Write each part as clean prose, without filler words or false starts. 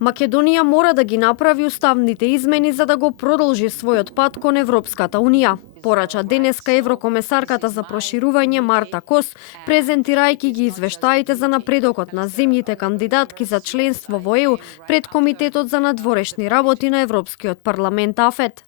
Македонија мора да ги направи уставните измени за да го продолжи својот пат кон Европската Унија. Порача денеска еврокомесарката за проширување Марта Кос, презентирајќи ги извештаите за напредокот на земјите кандидатки за членство во ЕУ пред Комитетот за надворешни работи на Европскиот парламент АФЕТ.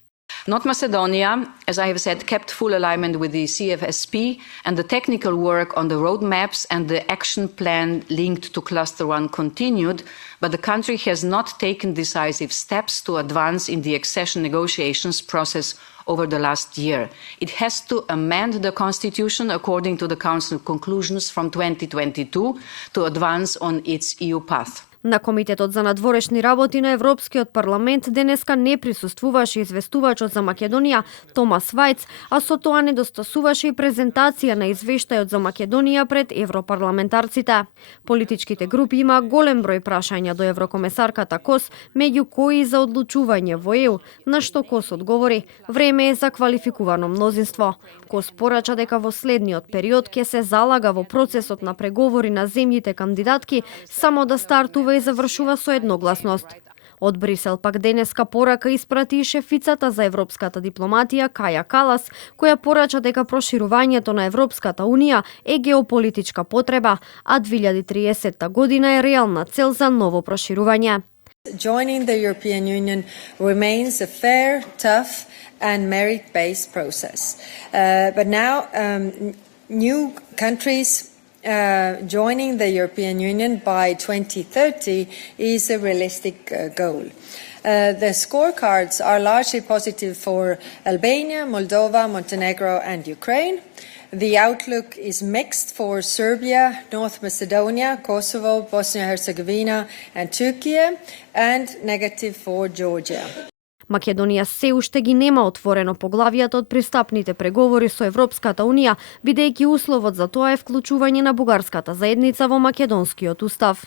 North Macedonia, as I have said, kept full alignment with the CFSP, and the technical work on the roadmaps and the action plan linked to Cluster 1 continued, but the country has not taken decisive steps to advance in the accession negotiations process over the last year. It has to amend the constitution according to the Council conclusions from 2022 to advance on its EU path. На Комитетот за надворешни работи на Европскиот парламент денеска не присуствуваше известувачот за Македонија Томас Вајц, а со тоа недостасуваше и презентација на извештајот за Македонија пред европарламентарците. Политичките групи има голем број прашања до еврокомесарката Кос, меѓу кои за одлучување во ЕУ, на што Кос одговори: време е за квалификувано мнозинство. Кос порача дека во следниот период ќе се залага во процесот на преговори на земјите кандидатки само да стартува и завршува со едногласност. Од Брисел пак денеска порака испрати и шефицата за европската дипломатија Каја Калас, која порача дека проширувањето на Европската Унија е геополитичка потреба, а 2030 година е реална цел за ново проширување. Joining the European Union remains a fair, tough and merit-based process. But now new countries joining the European Union by 2030 is a realistic goal. The scorecards are largely positive for Albania, Moldova, Montenegro and Ukraine. The outlook is mixed for Serbia, North Macedonia, Kosovo, Bosnia-Herzegovina and Turkey, and negative for Georgia. Македонија се уште ги нема отворено поглавијата од пристапните преговори со Европската Унија, бидејќи условот за тоа е вклучување на бугарската заедница во македонскиот устав.